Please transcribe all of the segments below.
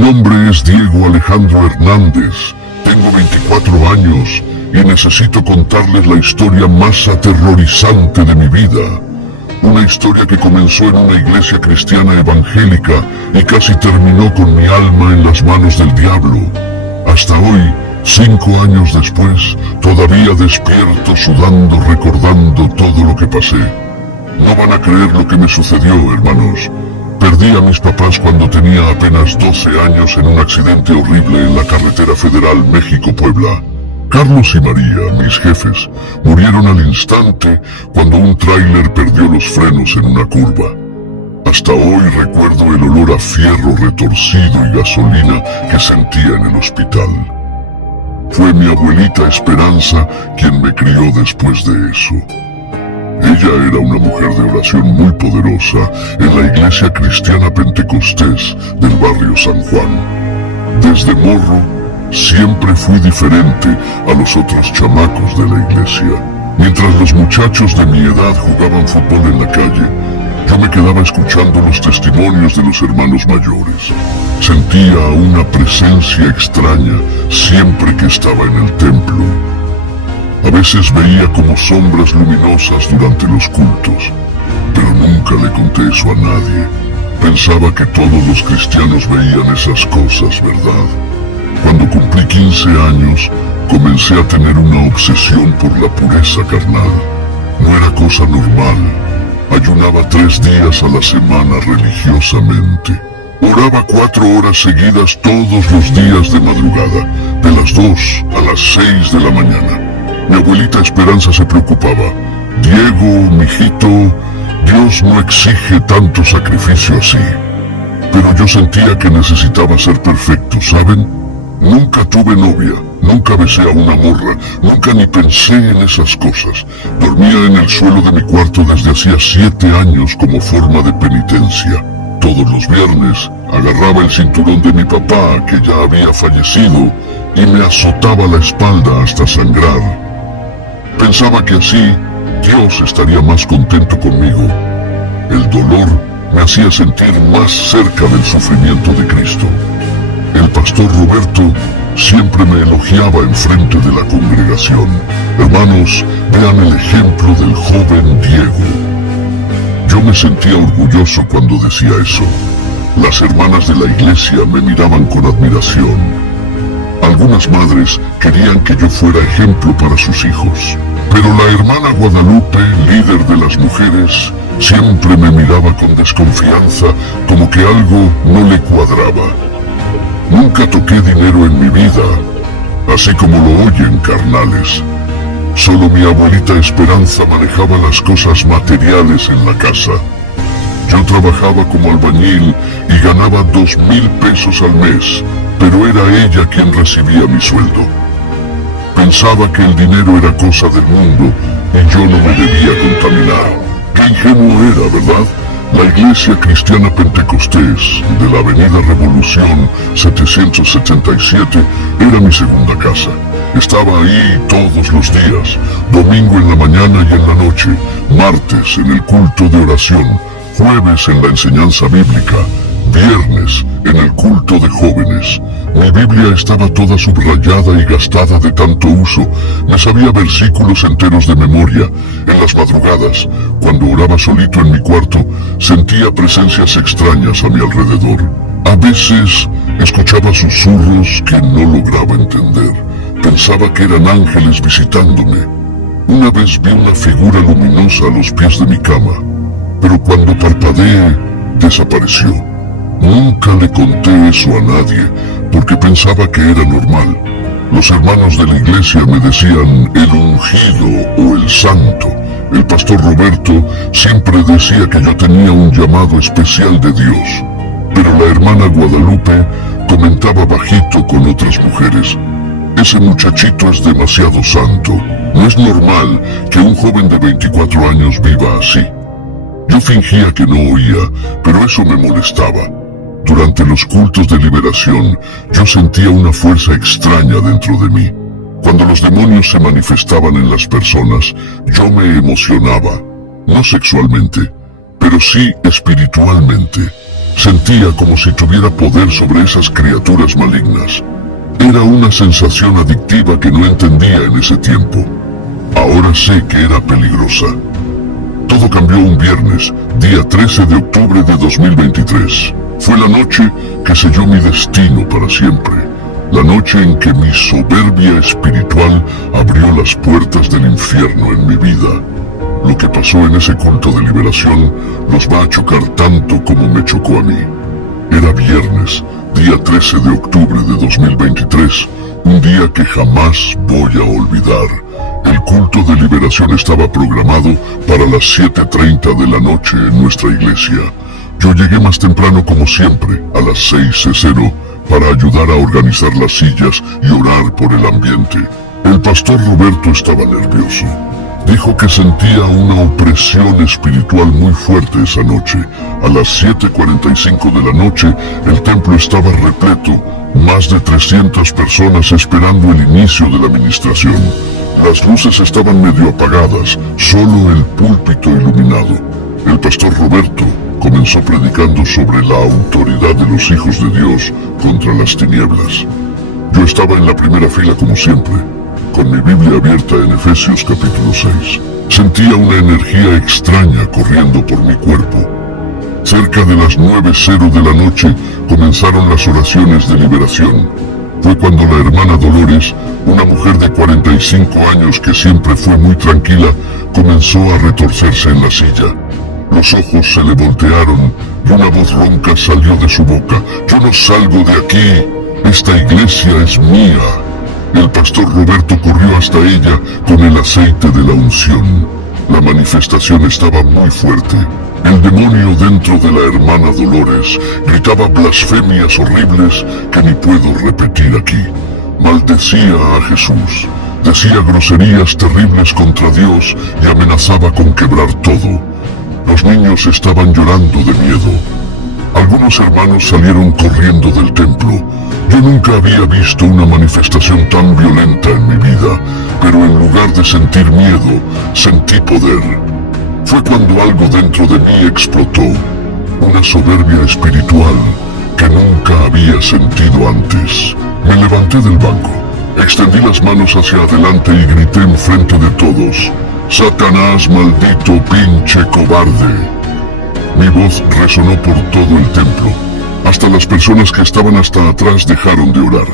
nombre es Diego Alejandro Hernández, tengo 24 años y necesito contarles la historia más aterrorizante de mi vida. Una historia que comenzó en una iglesia cristiana evangélica y casi terminó con mi alma en las manos del diablo. Hasta hoy, 5 años después, todavía despierto sudando recordando todo lo que pasé. No van a creer lo que me sucedió, hermanos. Perdí a mis papás cuando tenía apenas 12 años en un accidente horrible en la carretera federal México-Puebla. Carlos y María, mis jefes, murieron al instante cuando un tráiler perdió los frenos en una curva. Hasta hoy recuerdo el olor a fierro retorcido y gasolina que sentía en el hospital. Fue mi abuelita Esperanza quien me crió después de eso. Ella era una mujer de oración muy poderosa en la iglesia cristiana Pentecostés del barrio San Juan. Desde morro, siempre fui diferente a los otros chamacos de la iglesia. Mientras los muchachos de mi edad jugaban fútbol en la calle, yo me quedaba escuchando los testimonios de los hermanos mayores. Sentía una presencia extraña siempre que estaba en el templo. A veces veía como sombras luminosas durante los cultos, pero nunca le conté eso a nadie. Pensaba que todos los cristianos veían esas cosas, ¿verdad? Cuando cumplí 15 años, comencé a tener una obsesión por la pureza carnal. No era cosa normal. Ayunaba 3 días a la semana religiosamente. Oraba 4 horas seguidas todos los días de madrugada, de las 2 a las 6 de la mañana. Mi abuelita Esperanza se preocupaba. Diego, mijito, Dios no exige tanto sacrificio así. Pero yo sentía que necesitaba ser perfecto, ¿saben? Nunca tuve novia, nunca besé a una morra, nunca ni pensé en esas cosas. Dormía en el suelo de mi cuarto desde hacía 7 años como forma de penitencia. Todos los viernes agarraba el cinturón de mi papá, que ya había fallecido, y me azotaba la espalda hasta sangrar. Pensaba que así Dios estaría más contento conmigo. El dolor me hacía sentir más cerca del sufrimiento de Cristo. El pastor Roberto siempre me elogiaba en frente de la congregación. Hermanos, vean el ejemplo del joven Diego. Yo me sentía orgulloso cuando decía eso. Las hermanas de la iglesia me miraban con admiración. Algunas madres querían que yo fuera ejemplo para sus hijos. Pero la hermana Guadalupe, líder de las mujeres, siempre me miraba con desconfianza, como que algo no le cuadraba. Nunca toqué dinero en mi vida, así como lo oyen, carnales. Solo mi abuelita Esperanza manejaba las cosas materiales en la casa. Yo trabajaba como albañil y ganaba 2,000 pesos al mes, pero era ella quien recibía mi sueldo. Pensaba que el dinero era cosa del mundo y yo no me debía contaminar. Qué ingenuo era, ¿verdad? La iglesia cristiana Pentecostés de la avenida Revolución 777 era mi segunda casa. Estaba ahí todos los días, domingo en la mañana y en la noche, martes en el culto de oración, jueves en la enseñanza bíblica, viernes en el culto de jóvenes. Mi Biblia estaba toda subrayada y gastada de tanto uso. Me sabía versículos enteros de memoria. En las madrugadas, cuando oraba solito en mi cuarto, sentía presencias extrañas a mi alrededor. A veces escuchaba susurros que no lograba entender. Pensaba que eran ángeles visitándome. Una vez vi una figura luminosa a los pies de mi cama, pero cuando parpadeé, desapareció. Nunca le conté eso a nadie, porque pensaba que era normal. Los hermanos de la iglesia me decían el ungido o el santo. El pastor Roberto siempre decía que yo tenía un llamado especial de Dios. Pero la hermana Guadalupe comentaba bajito con otras mujeres: ese muchachito es demasiado santo. No es normal que un joven de 24 años viva así. Yo fingía que no oía, pero eso me molestaba. Durante los cultos de liberación, yo sentía una fuerza extraña dentro de mí. Cuando los demonios se manifestaban en las personas, yo me emocionaba, no sexualmente, pero sí espiritualmente. Sentía como si tuviera poder sobre esas criaturas malignas. Era una sensación adictiva que no entendía en ese tiempo. Ahora sé que era peligrosa. Todo cambió un viernes, día 13 de octubre de 2023. Fue la noche que selló mi destino para siempre. La noche en que mi soberbia espiritual abrió las puertas del infierno en mi vida. Lo que pasó en ese culto de liberación nos va a chocar tanto como me chocó a mí. Era viernes, día 13 de octubre de 2023, un día que jamás voy a olvidar. El culto de liberación estaba programado para las 7:30 de la noche en nuestra iglesia. Yo llegué más temprano como siempre, a las 6:00, para ayudar a organizar las sillas y orar por el ambiente. El pastor Roberto estaba nervioso. Dijo que sentía una opresión espiritual muy fuerte esa noche. A las 7:45 de la noche, el templo estaba repleto, más de 300 personas esperando el inicio de la ministración. Las luces estaban medio apagadas, solo el púlpito iluminado. El pastor Roberto comenzó predicando sobre la autoridad de los hijos de Dios contra las tinieblas. Yo estaba en la primera fila como siempre, con mi Biblia abierta en Efesios capítulo 6. Sentía una energía extraña corriendo por mi cuerpo. Cerca de las 9:00 de la noche comenzaron las oraciones de liberación. Fue cuando la hermana Dolores, una mujer de 45 años que siempre fue muy tranquila, comenzó a retorcerse en la silla. Los ojos se le voltearon y una voz ronca salió de su boca. «Yo no salgo de aquí. Esta iglesia es mía». El pastor Roberto corrió hasta ella con el aceite de la unción. La manifestación estaba muy fuerte. El demonio dentro de la hermana Dolores gritaba blasfemias horribles que ni puedo repetir aquí. Maldecía a Jesús, decía groserías terribles contra Dios y amenazaba con quebrar todo. Los niños estaban llorando de miedo. Algunos hermanos salieron corriendo del templo. Yo nunca había visto una manifestación tan violenta en mi vida, pero en lugar de sentir miedo, sentí poder. Fue cuando algo dentro de mí explotó, una soberbia espiritual que nunca había sentido antes. Me levanté del banco, extendí las manos hacia adelante y grité enfrente de todos: «Satanás, maldito pinche cobarde». Mi voz resonó por todo el templo. Hasta las personas que estaban hasta atrás dejaron de orar.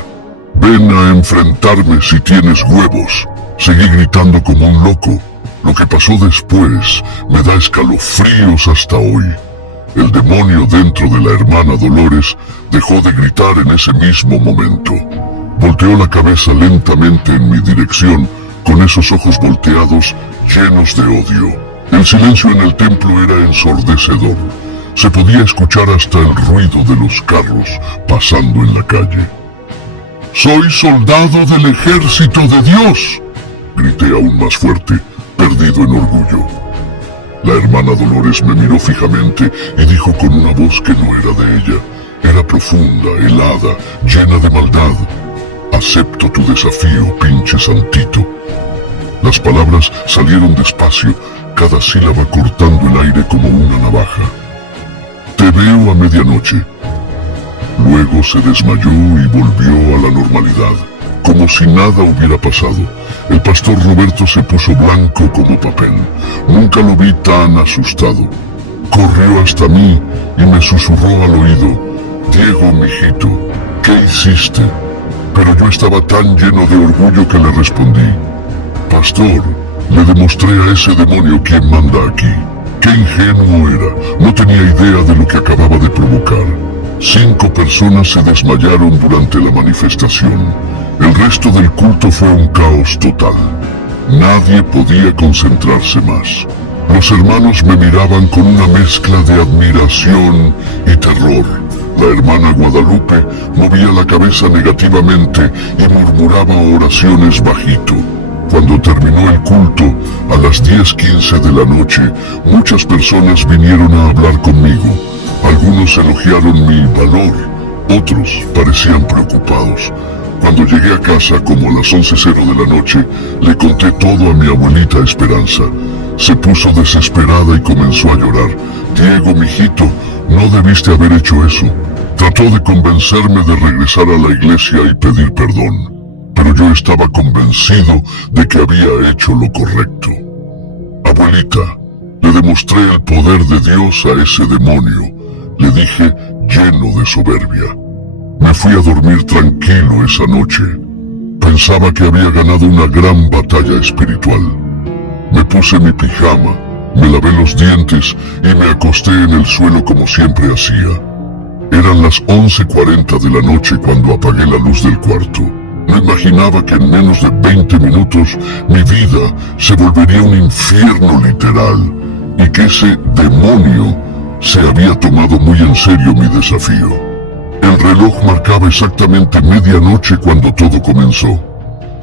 «Ven a enfrentarme si tienes huevos». Seguí gritando como un loco. Lo que pasó después me da escalofríos hasta hoy. El demonio dentro de la hermana Dolores dejó de gritar en ese mismo momento. Volteó la cabeza lentamente en mi dirección, con esos ojos volteados llenos de odio. El silencio en el templo era ensordecedor. Se podía escuchar hasta el ruido de los carros pasando en la calle. «Soy soldado del ejército de Dios», grité aún más fuerte, perdido en orgullo. La hermana Dolores me miró fijamente y dijo con una voz que no era de ella. Era profunda, helada, llena de maldad: «Acepto tu desafío, pinche santito». Las palabras salieron despacio, cada sílaba cortando el aire como una navaja. «Te veo a medianoche». Luego se desmayó y volvió a la normalidad, como si nada hubiera pasado. El pastor Roberto se puso blanco como papel. Nunca lo vi tan asustado. Corrió hasta mí y me susurró al oído: «Diego, mijito, ¿qué hiciste?». Pero yo estaba tan lleno de orgullo que le respondí: «Pastor, le demostré a ese demonio quién manda aquí». Qué ingenuo era, no tenía idea de lo que acababa de provocar. 5 personas se desmayaron durante la manifestación. El resto del culto fue un caos total. Nadie podía concentrarse más. Los hermanos me miraban con una mezcla de admiración y terror. La hermana Guadalupe movía la cabeza negativamente y murmuraba oraciones bajito. Cuando terminó el culto, a las 10:15 de la noche, muchas personas vinieron a hablar conmigo. Algunos elogiaron mi valor, otros parecían preocupados. Cuando llegué a casa, como a las 11:00 de la noche, le conté todo a mi abuelita Esperanza. Se puso desesperada y comenzó a llorar. «Diego, mijito, no debiste haber hecho eso. Trató de convencerme de regresar a la iglesia y pedir perdón, pero yo estaba convencido de que había hecho lo correcto. Abuelita, le demostré el poder de Dios a ese demonio, le dije lleno de soberbia. Me fui a dormir tranquilo esa noche. Pensaba que había ganado una gran batalla espiritual. Me puse mi pijama, me lavé los dientes y me acosté en el suelo como siempre hacía. Eran las 11:40 de la noche cuando apagué la luz del cuarto. No imaginaba que en menos de 20 minutos mi vida se volvería un infierno literal y que ese demonio se había tomado muy en serio mi desafío. El reloj marcaba exactamente medianoche cuando todo comenzó.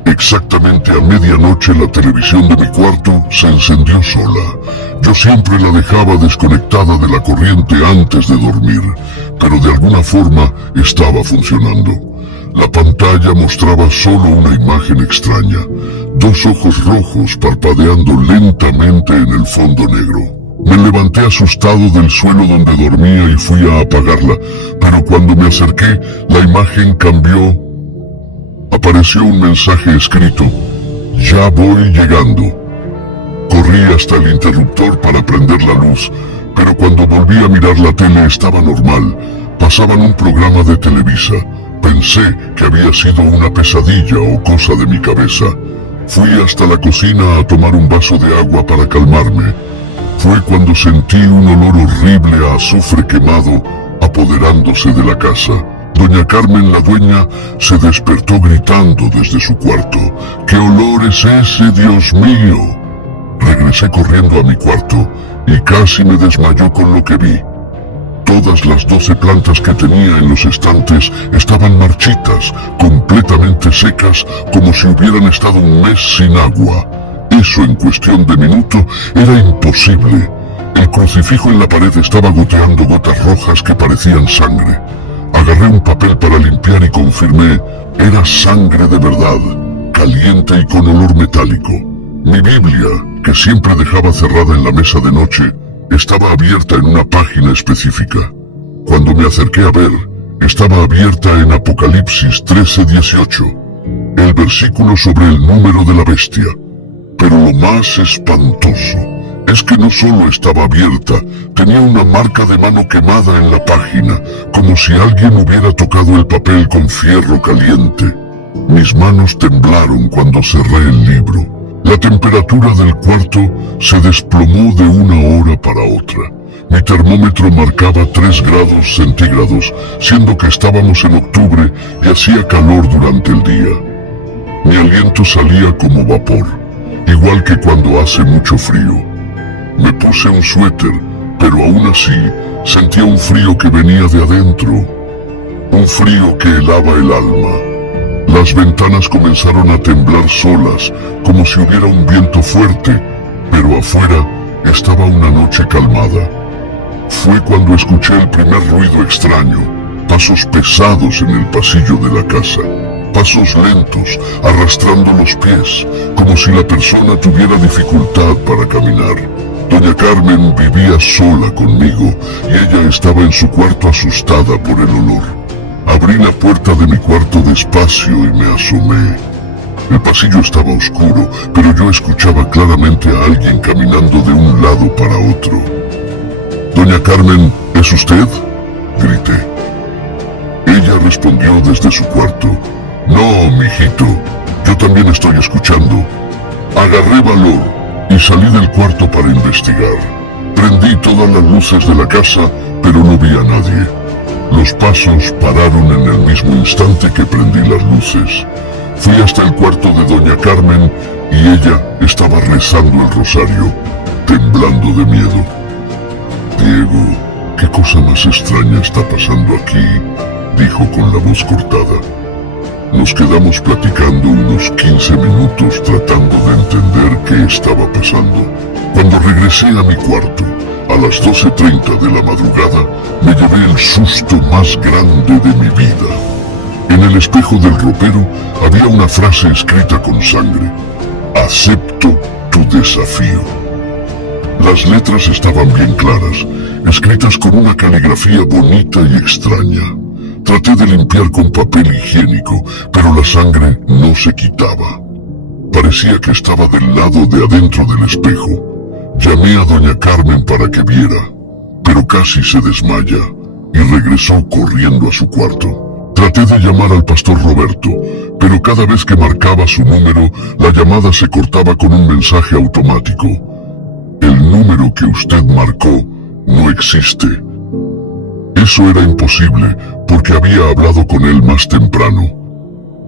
Exactamente a medianoche la televisión de mi cuarto se encendió sola. Yo siempre la dejaba desconectada de la corriente antes de dormir, pero de alguna forma estaba funcionando. La pantalla mostraba solo una imagen extraña, dos ojos rojos parpadeando lentamente en el fondo negro. Me levanté asustado del suelo donde dormía y fui a apagarla, pero cuando me acerqué, la imagen cambió. Apareció un mensaje escrito: "Ya voy llegando". Corrí hasta el interruptor para prender la luz, pero cuando volví a mirar la tele estaba normal. Pasaban un programa de Televisa. Pensé que había sido una pesadilla o cosa de mi cabeza. Fui hasta la cocina a tomar un vaso de agua para calmarme. Fue cuando sentí un olor horrible a azufre quemado apoderándose de la casa. Doña Carmen, la dueña, se despertó gritando desde su cuarto: "¿Qué olor es ese, Dios mío?". Regresé corriendo a mi cuarto y casi me desmayó con lo que vi. Todas las 12 plantas que tenía en los estantes estaban marchitas, completamente secas, como si hubieran estado un mes sin agua. Eso en cuestión de minuto era imposible. El crucifijo en la pared estaba goteando gotas rojas que parecían sangre. Agarré un papel para limpiar y confirmé: era sangre de verdad, caliente y con olor metálico. Mi Biblia, que siempre dejaba cerrada en la mesa de noche, estaba abierta en una página específica. Cuando me acerqué a ver, estaba abierta en Apocalipsis 13:18, el versículo sobre el número de la bestia. Pero lo más espantoso es que no solo estaba abierta, tenía una marca de mano quemada en la página, como si alguien hubiera tocado el papel con fierro caliente. Mis manos temblaron cuando cerré el libro. La temperatura del cuarto se desplomó de una hora para otra. Mi termómetro marcaba 3 grados centígrados, siendo que estábamos en octubre y hacía calor durante el día. Mi aliento salía como vapor, igual que cuando hace mucho frío. Me puse un suéter, pero aún así sentía un frío que venía de adentro, un frío que helaba el alma. Las ventanas comenzaron a temblar solas, como si hubiera un viento fuerte, pero afuera estaba una noche calmada. Fue cuando escuché el primer ruido extraño, pasos pesados en el pasillo de la casa, pasos lentos, arrastrando los pies, como si la persona tuviera dificultad para caminar. Doña Carmen vivía sola conmigo y ella estaba en su cuarto asustada por el olor. Abrí la puerta de mi cuarto despacio y me asomé. El pasillo estaba oscuro, pero yo escuchaba claramente a alguien caminando de un lado para otro. «Doña Carmen, ¿es usted?», grité. Ella respondió desde su cuarto: «No, mijito, yo también estoy escuchando». Agarré valor y salí del cuarto para investigar. Prendí todas las luces de la casa, pero no vi a nadie. Los pasos pararon en el mismo instante que prendí las luces. Fui hasta el cuarto de Doña Carmen y ella estaba rezando el rosario, temblando de miedo. «Diego, ¿qué cosa más extraña está pasando aquí?», dijo con la voz cortada. Nos quedamos platicando unos 15 minutos tratando de entender qué estaba pasando. Cuando regresé a mi cuarto, a las 12:30 de la madrugada, me llevé el susto más grande de mi vida. En el espejo del ropero había una frase escrita con sangre: «Acepto tu desafío». Las letras estaban bien claras, escritas con una caligrafía bonita y extraña. Traté de limpiar con papel higiénico, pero la sangre no se quitaba. Parecía que estaba del lado de adentro del espejo. Llamé a doña Carmen para que viera, pero casi se desmaya y regresó corriendo a su cuarto. Traté de llamar al pastor Roberto, pero cada vez que marcaba su número, la llamada se cortaba con un mensaje automático. El número que usted marcó no existe. Eso era imposible, porque había hablado con él más temprano.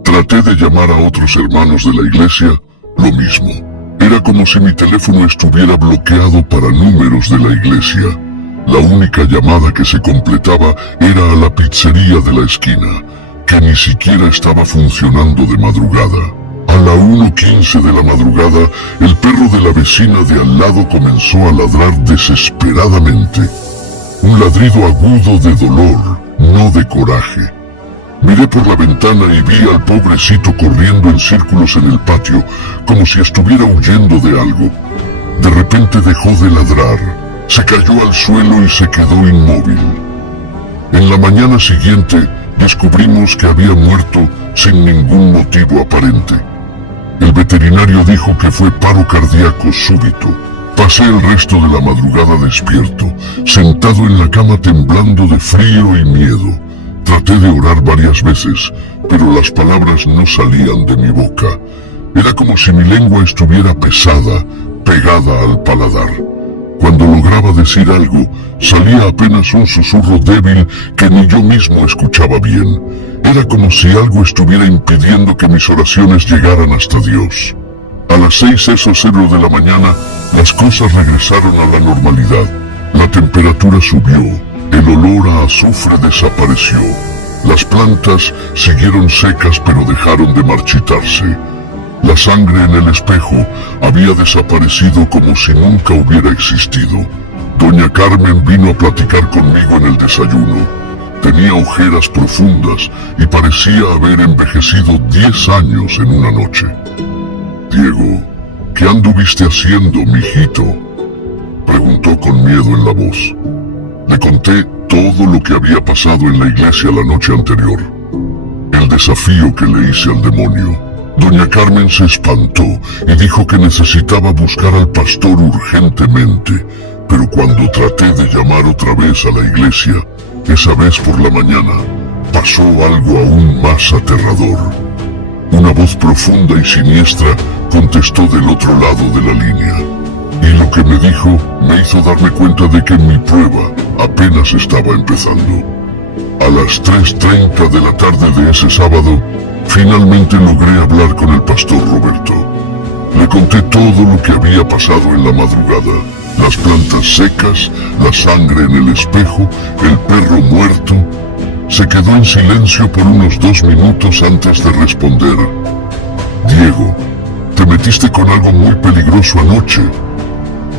Traté de llamar a otros hermanos de la iglesia, lo mismo. Era como si mi teléfono estuviera bloqueado para números de la iglesia. La única llamada que se completaba era a la pizzería de la esquina, que ni siquiera estaba funcionando de madrugada. A la 1:15 de la madrugada, el perro de la vecina de al lado comenzó a ladrar desesperadamente. Un ladrido agudo de dolor, no de coraje. Miré por la ventana y vi al pobrecito corriendo en círculos en el patio, como si estuviera huyendo de algo. De repente dejó de ladrar, se cayó al suelo y se quedó inmóvil. En la mañana siguiente, descubrimos que había muerto sin ningún motivo aparente. El veterinario dijo que fue paro cardíaco súbito. Pasé el resto de la madrugada despierto, sentado en la cama temblando de frío y miedo. Traté de orar varias veces, pero las palabras no salían de mi boca. Era como si mi lengua estuviera pesada, pegada al paladar. Cuando lograba decir algo, salía apenas un susurro débil que ni yo mismo escuchaba bien. Era como si algo estuviera impidiendo que mis oraciones llegaran hasta Dios. A las 6:00 de la mañana, las cosas regresaron a la normalidad. La temperatura subió, el olor a azufre desapareció. Las plantas siguieron secas pero dejaron de marchitarse. La sangre en el espejo había desaparecido como si nunca hubiera existido. Doña Carmen vino a platicar conmigo en el desayuno. Tenía ojeras profundas y parecía haber envejecido 10 años en una noche. Diego, ¿qué anduviste haciendo, mijito?, preguntó con miedo en la voz. Le conté todo lo que había pasado en la iglesia la noche anterior. El desafío que le hice al demonio. Doña Carmen se espantó y dijo que necesitaba buscar al pastor urgentemente, pero cuando traté de llamar otra vez a la iglesia, esa vez por la mañana, pasó algo aún más aterrador. Una voz profunda y siniestra contestó del otro lado de la línea. Y lo que me dijo me hizo darme cuenta de que mi prueba apenas estaba empezando. A las 3:30 de la tarde de ese sábado, finalmente logré hablar con el pastor Roberto. Le conté todo lo que había pasado en la madrugada. Las plantas secas, la sangre en el espejo, el perro muerto. Se quedó en silencio por unos 2 minutos antes de responder. Diego, te metiste con algo muy peligroso anoche.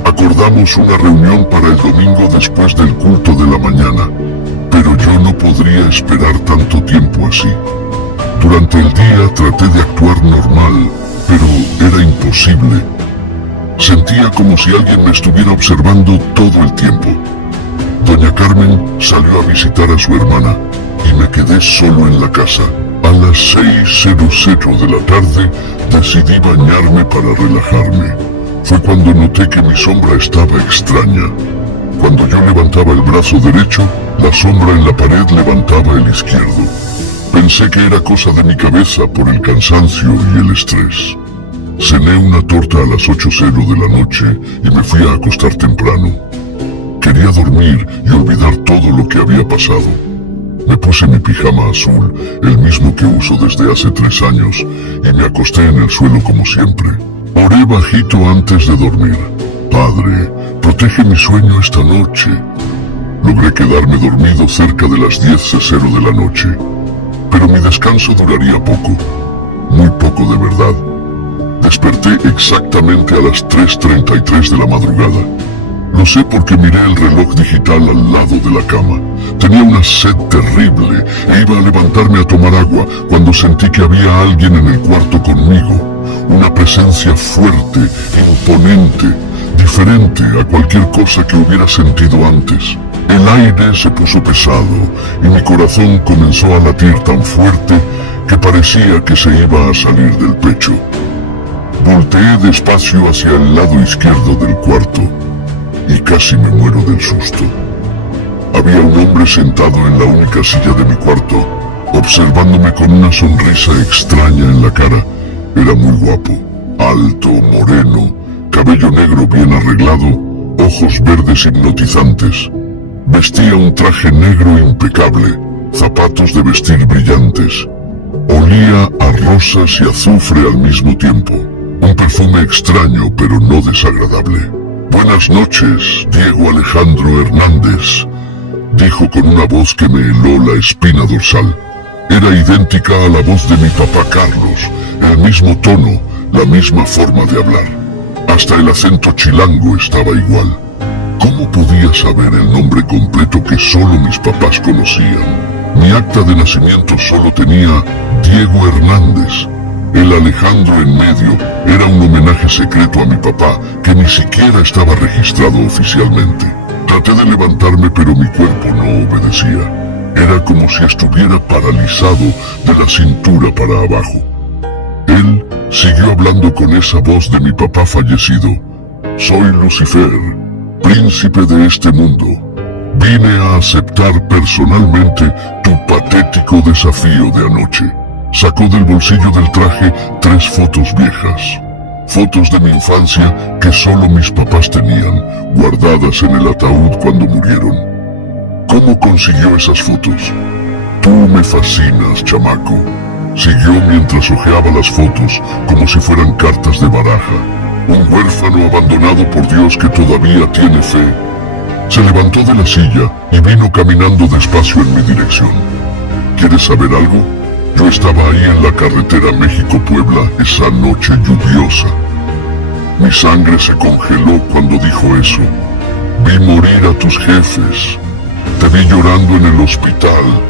Acordamos una reunión para el domingo después del culto de la mañana, pero yo no podría esperar tanto tiempo así. Durante el día traté de actuar normal, pero era imposible. Sentía como si alguien me estuviera observando todo el tiempo. Doña Carmen salió a visitar a su hermana y me quedé solo en la casa. A las 6:00 de la tarde decidí bañarme para relajarme. Fue cuando noté que mi sombra estaba extraña. Cuando yo levantaba el brazo derecho, la sombra en la pared levantaba el izquierdo. Pensé que era cosa de mi cabeza por el cansancio y el estrés. Cené una torta a las 8:00 de la noche y me fui a acostar temprano. Quería dormir y olvidar todo lo que había pasado. Me puse mi pijama azul, el mismo que uso desde hace 3 años, y me acosté en el suelo como siempre. Oré bajito antes de dormir. Padre, protege mi sueño esta noche. Logré quedarme dormido cerca de las 10:00 de la noche. Pero mi descanso duraría poco. Muy poco de verdad. Desperté exactamente a las 3:33 de la madrugada. Lo sé porque miré el reloj digital al lado de la cama. Tenía una sed terrible e iba a levantarme a tomar agua cuando sentí que había alguien en el cuarto conmigo. Una presencia fuerte, imponente. diferente a cualquier cosa que hubiera sentido antes. El aire se puso pesado y mi corazón comenzó a latir tan fuerte que parecía que se iba a salir del pecho. Volteé despacio hacia el lado izquierdo del cuarto y casi me muero del susto. Había un hombre sentado en la única silla de mi cuarto, observándome con una sonrisa extraña en la cara. Era muy guapo, alto, moreno, cabello negro bien arreglado, ojos verdes hipnotizantes. Vestía un traje negro impecable, zapatos de vestir brillantes. Olía a rosas y azufre al mismo tiempo. Un perfume extraño pero no desagradable. Buenas noches, Diego Alejandro Hernández, dijo con una voz que me heló la espina dorsal. Era idéntica a la voz de mi papá Carlos, el mismo tono, la misma forma de hablar. Hasta el acento chilango estaba igual. ¿Cómo podía saber el nombre completo que solo mis papás conocían? Mi acta de nacimiento solo tenía Diego Hernández. El Alejandro en medio era un homenaje secreto a mi papá que ni siquiera estaba registrado oficialmente. Traté de levantarme pero mi cuerpo no obedecía. Era como si estuviera paralizado de la cintura para abajo. Él siguió hablando con esa voz de mi papá fallecido. Soy Lucifer, príncipe de este mundo. Vine a aceptar personalmente tu patético desafío de anoche. Sacó del bolsillo del traje 3 fotos viejas. Fotos de mi infancia que solo mis papás tenían, guardadas en el ataúd cuando murieron. ¿Cómo consiguió esas fotos? Tú me fascinas, chamaco. Siguió mientras hojeaba las fotos como si fueran cartas de baraja. Un huérfano abandonado por Dios que todavía tiene fe. Se levantó de la silla y vino caminando despacio en mi dirección. ¿Quieres saber algo? Yo estaba ahí en la carretera México-Puebla esa noche lluviosa. Mi sangre se congeló cuando dijo eso. Vi morir a tus jefes. Te vi llorando en el hospital.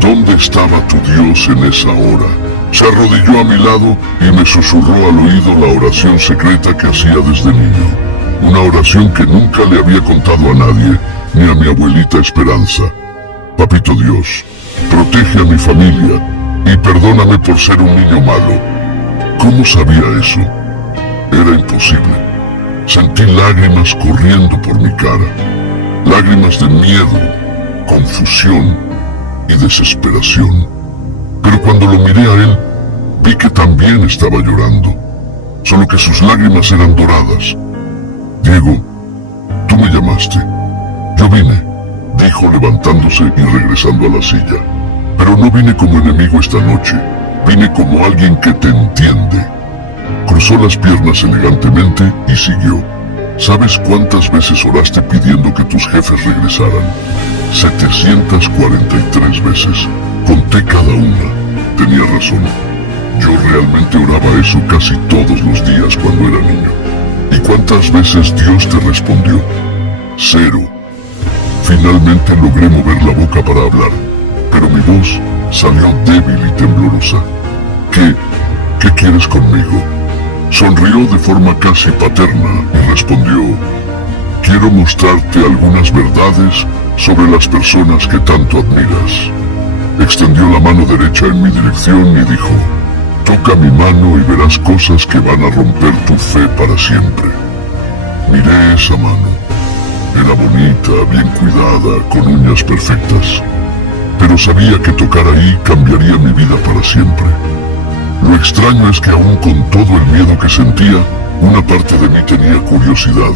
¿Dónde estaba tu Dios en esa hora? Se arrodilló a mi lado y me susurró al oído la oración secreta que hacía desde niño. Una oración que nunca le había contado a nadie, ni a mi abuelita Esperanza. Papito Dios, protege a mi familia y perdóname por ser un niño malo. ¿Cómo sabía eso? Era imposible. Sentí lágrimas corriendo por mi cara. Lágrimas de miedo, confusión y desesperación. Pero cuando lo miré a él, vi que también estaba llorando. Solo que sus lágrimas eran doradas. Diego, tú me llamaste. Yo vine, dijo levantándose y regresando a la silla. Pero no vine como enemigo esta noche. Vine como alguien que te entiende. Cruzó las piernas elegantemente y siguió. ¿Sabes cuántas veces oraste pidiendo que tus jefes regresaran? 743 veces. Conté cada una. Tenía razón. Yo realmente oraba eso casi todos los días cuando era niño. ¿Y cuántas veces Dios te respondió? 0. Finalmente logré mover la boca para hablar, pero mi voz salió débil y temblorosa. ¿Qué quieres conmigo? Sonrió de forma casi paterna y respondió: quiero mostrarte algunas verdades sobre las personas que tanto admiras. Extendió la mano derecha en mi dirección y dijo: toca mi mano y verás cosas que van a romper tu fe para siempre. Miré esa mano. Era bonita, bien cuidada, con uñas perfectas. Pero sabía que tocar ahí cambiaría mi vida para siempre. Lo extraño es que aún con todo el miedo que sentía, una parte de mí tenía curiosidad.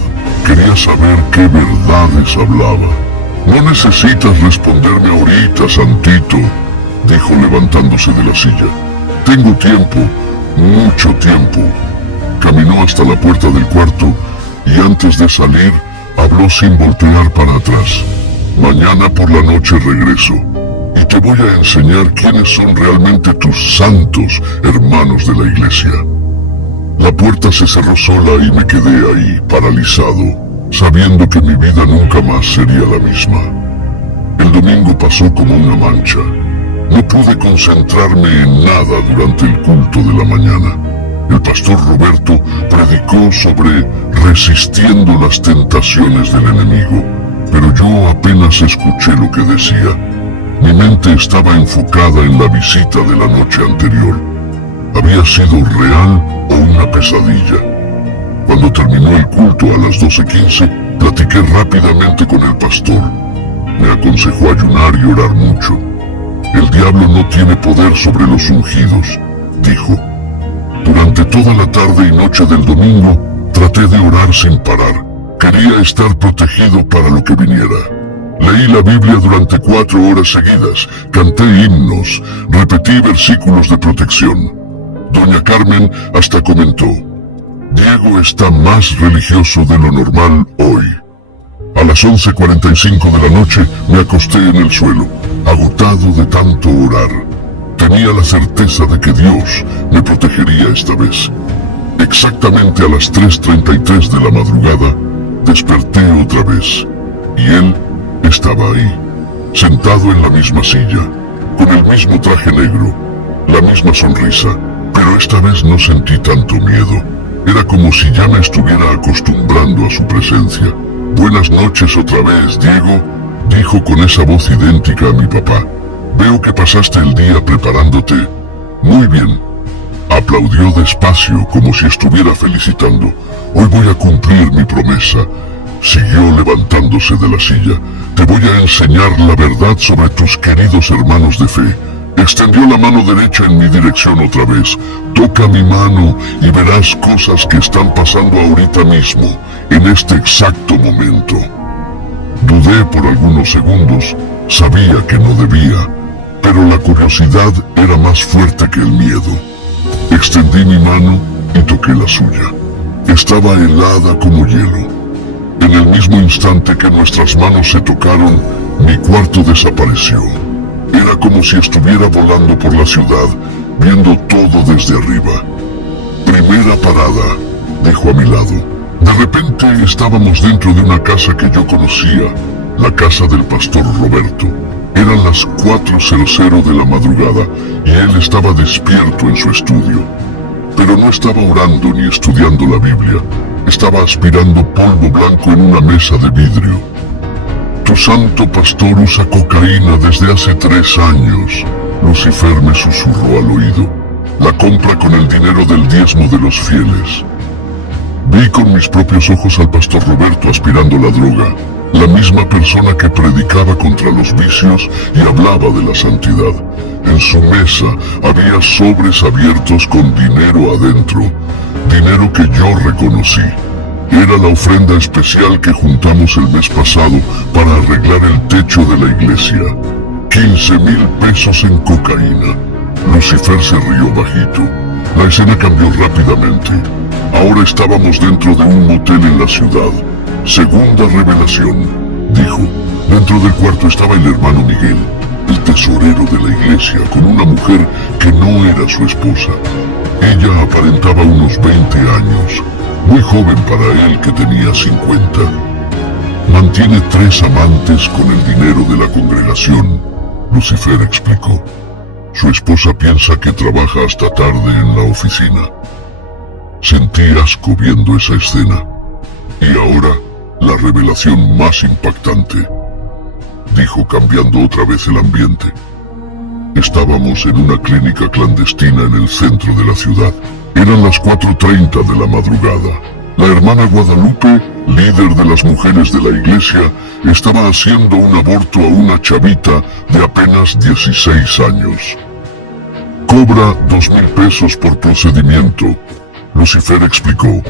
Quería saber qué verdades hablaba. No necesitas responderme ahorita, Santito, dijo levantándose de la silla. Tengo tiempo, mucho tiempo. Caminó hasta la puerta del cuarto y antes de salir, habló sin voltear para atrás. Mañana por la noche regreso y te voy a enseñar quiénes son realmente tus santos hermanos de la iglesia. La puerta se cerró sola y me quedé ahí, paralizado, sabiendo que mi vida nunca más sería la misma. El domingo pasó como una mancha. No pude concentrarme en nada durante el culto de la mañana. El pastor Roberto predicó sobre resistiendo las tentaciones del enemigo. Pero yo apenas escuché lo que decía. Mi mente estaba enfocada en la visita de la noche anterior. ¿Había sido real o una pesadilla? Cuando terminó el culto a las 12:15, platiqué rápidamente con el pastor. Me aconsejó ayunar y orar mucho. El diablo no tiene poder sobre los ungidos, dijo. Durante toda la tarde y noche del domingo, traté de orar sin parar. Quería estar protegido para lo que viniera. Leí la Biblia durante 4 horas seguidas, canté himnos, repetí versículos de protección. Doña Carmen hasta comentó: Diego está más religioso de lo normal hoy. A las 11:45 de la noche me acosté en el suelo, agotado de tanto orar. Tenía la certeza de que Dios me protegería esta vez. Exactamente a las 3:33 de la madrugada, desperté otra vez, y él estaba ahí, sentado en la misma silla, con el mismo traje negro, la misma sonrisa, pero esta vez no sentí tanto miedo. Era como si ya me estuviera acostumbrando a su presencia. Buenas noches otra vez, Diego, dijo con esa voz idéntica a mi papá. Veo que pasaste el día preparándote. Muy bien. Aplaudió despacio como si estuviera felicitando. Hoy voy a cumplir mi promesa. Siguió levantándose de la silla. Te voy a enseñar la verdad sobre tus queridos hermanos de fe. Extendió la mano derecha en mi dirección otra vez. Toca mi mano y verás cosas que están pasando ahorita mismo, en este exacto momento. Dudé por algunos segundos. Sabía que no debía, pero la curiosidad era más fuerte que el miedo. Extendí mi mano y toqué la suya. Estaba helada como hielo. En el mismo instante que nuestras manos se tocaron, mi cuarto desapareció. Era como si estuviera volando por la ciudad, viendo todo desde arriba. Primera parada, dijo a mi lado. De repente estábamos dentro de una casa que yo conocía, la casa del pastor Roberto. Eran las 4:00 de la madrugada y él estaba despierto en su estudio. Pero no estaba orando ni estudiando la Biblia. Estaba aspirando polvo blanco en una mesa de vidrio. Tu santo pastor usa cocaína desde hace 3 años, Lucifer me susurró al oído. La compra con el dinero del diezmo de los fieles. Vi con mis propios ojos al pastor Roberto aspirando la droga, la misma persona que predicaba contra los vicios y hablaba de la santidad. En su mesa había sobres abiertos con dinero adentro, dinero que yo reconocí. Era la ofrenda especial que juntamos el mes pasado para arreglar el techo de la iglesia. 15,000 pesos en cocaína. Lucifer se rió bajito. La escena cambió rápidamente. Ahora estábamos dentro de un motel en la ciudad. Segunda revelación, dijo. Dentro del cuarto estaba el hermano Miguel, el tesorero de la iglesia, con una mujer que no era su esposa. Ella aparentaba unos 20 años. Muy joven para él que tenía 50. Mantiene 3 amantes con el dinero de la congregación, Lucifer explicó. Su esposa piensa que trabaja hasta tarde en la oficina. Sentí asco viendo esa escena. Y ahora, la revelación más impactante, dijo cambiando otra vez el ambiente. Estábamos en una clínica clandestina en el centro de la ciudad. Eran las 4:30 de la madrugada. La hermana Guadalupe, líder de las mujeres de la iglesia, estaba haciendo un aborto a una chavita de apenas 16 años. Cobra 2,000 pesos por procedimiento, Lucifer explicó.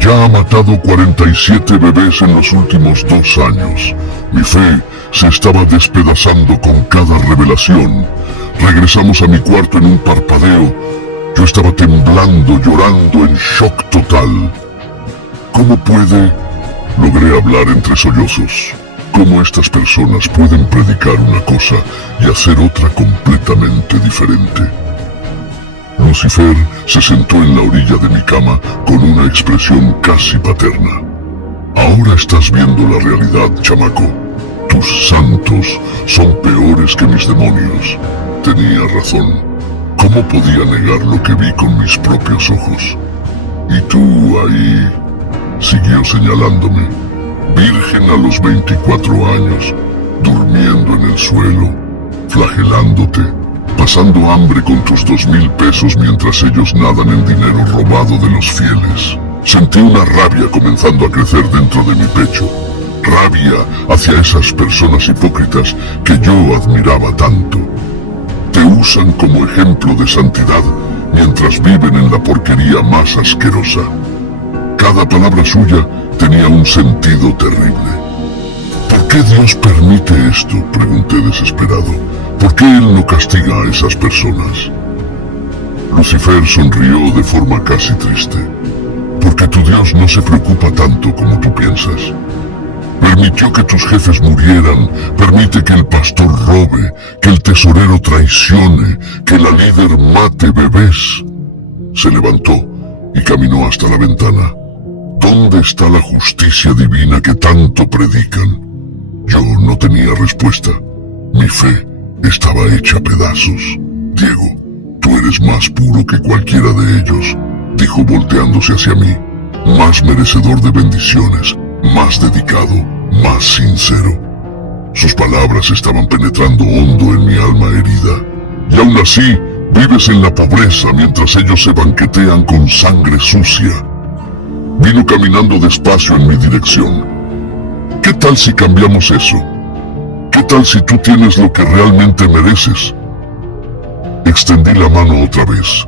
Ya ha matado 47 bebés en los últimos 2 años. Mi fe se estaba despedazando con cada revelación. Regresamos a mi cuarto en un parpadeo. Yo estaba temblando, llorando, en shock total. ¿Cómo puede? Logré hablar entre sollozos. ¿Cómo estas personas pueden predicar una cosa y hacer otra completamente diferente? Lucifer se sentó en la orilla de mi cama con una expresión casi paterna. Ahora estás viendo la realidad, chamaco. Tus santos son peores que mis demonios. Tenía razón. ¿Cómo podía negar lo que vi con mis propios ojos? Y tú ahí, siguió señalándome. Virgen a los 24 años, durmiendo en el suelo, flagelándote, pasando hambre con tus 2,000 pesos mientras ellos nadan en dinero robado de los fieles. Sentí una rabia comenzando a crecer dentro de mi pecho. Rabia hacia esas personas hipócritas que yo admiraba tanto. Te usan como ejemplo de santidad mientras viven en la porquería más asquerosa. Cada palabra suya tenía un sentido terrible. ¿Por qué Dios permite esto?, pregunté desesperado. ¿Por qué Él no castiga a esas personas? Lucifer sonrió de forma casi triste. Porque tu Dios no se preocupa tanto como tú piensas. Permitió que tus jefes murieran, permite que el pastor robe, que el tesorero traicione, que la líder mate bebés. Se levantó y caminó hasta la ventana. ¿Dónde está la justicia divina que tanto predican? Yo no tenía respuesta. Mi fe estaba hecha a pedazos. Diego, tú eres más puro que cualquiera de ellos, dijo volteándose hacia mí. Más merecedor de bendiciones, más dedicado, más sincero. Sus palabras estaban penetrando hondo en mi alma herida. Y aún así, vives en la pobreza mientras ellos se banquetean con sangre sucia. Vino caminando despacio en mi dirección. ¿Qué tal si cambiamos eso? ¿Qué tal si tú tienes lo que realmente mereces? Extendí la mano otra vez.